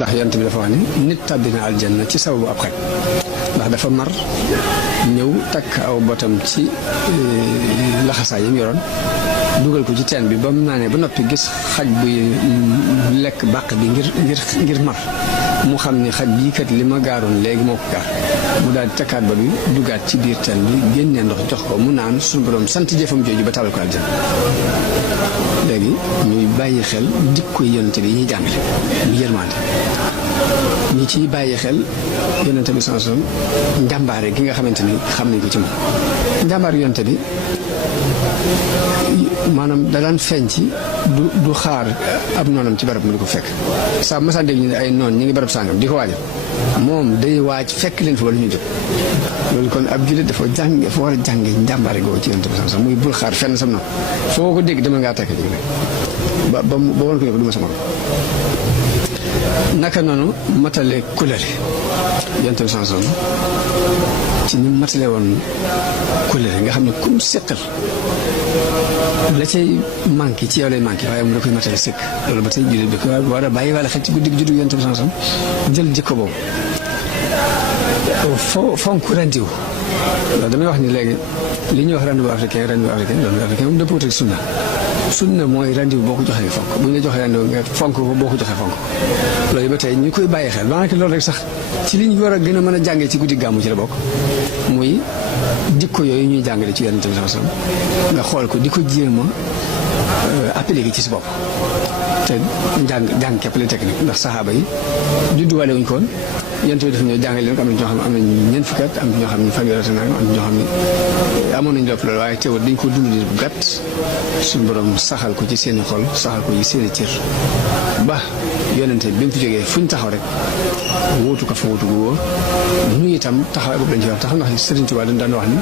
ndax yonent bi dafa wax ni nit tàbbi na aljanna ci sababu ab xaj ndax dafa mar ñëw takk aw botam ci laxasaay yi mu yoroon dugal ko ci teen bi ba mu naanee ba noppi gis xaj buy lekk bàq bi ngir mar mu xam ni xaj bii kat li ma gaaroon léegi moo ko gaar mu daal di takkaat ba bi dugaat ci biir teen bi génnee ndox jox ko mu naan suñu borom sant jëfam jooju ba tabal ko aljanna. léegi ñuy bàyyi xel jikko yonent bi ñuy jàngale mu yërmande ñi ciy bàyyi xel yonent bi sallallahu alayhi wasallam njàmbaare gi nga xamante ni xam nañ ko ci moom njàmbaar yonent bi maanaam da daan feeñ ci du xaar ab noonam ci barab mu di ko fekk saa masaan dégg ñu ne ay noon ñi ngi barab sàngam di ko waajal moom day waaj fekk leen fa wala ñu jóg loolu kon ab jullit dafa war a jànge njàmbaare googu ci yonent bi sax muy bul xaar fenn sam noonu foo ko dégg dama ngaa tekk jóg ba woon ko ne ko du ma sama naka noonu matale kulëre yonent bi sax ci ñu matale woon kulëre nga xam ne kum seqal la cay manqué ci yow lay manqué waaye mu da koy matale sëkk loolu ba tey jullit bi ko war a bàyyi wala xel ci guddi juddu yonent bi sax jël jikko boobu fonk rendiw loolu damay wax ni léegi li ñuy wax rendez-vous africain moom dëppoo ak sunna mooy rendez-vous boo ko joxee nga fonk bu ñu la joxee rendez-vous nga fonk ko boo ko joxee fonk loolu ba tey ñu koy bàyyi xel maanaam loolu rek sax ci li ñu war a gën a mën a jàngee ci guddi gàmmu ci la bokk muy jikko yooyu ñuy jàngale ci yonent bi sallallahu alayhi wasallam nga xool ko di ko jéem a appliquer ci si bopp te jàng képp la technique ndax saxaaba yi judduwaale wuñ ko woon yonent bi dafa ñëw jàngale leen ko am na ñoo xam ne am nañ ñeent fukki at am na ñoo xam ne fanweeri at am na ñoo xam ne amoon nañu lépp loolu waaye teewul dañ ko dund di bu gàtt suñu borom saxal ko ci seeni xol saxal ko ci seeni cër ba yonent bi mu fi jógee fuñ taxaw rek wóotu ko fa wóotu gu wóor nu itam taxaw boobu lañ ci wax taxaw ndax Sëriñ Tuubaa dañ daan wax ni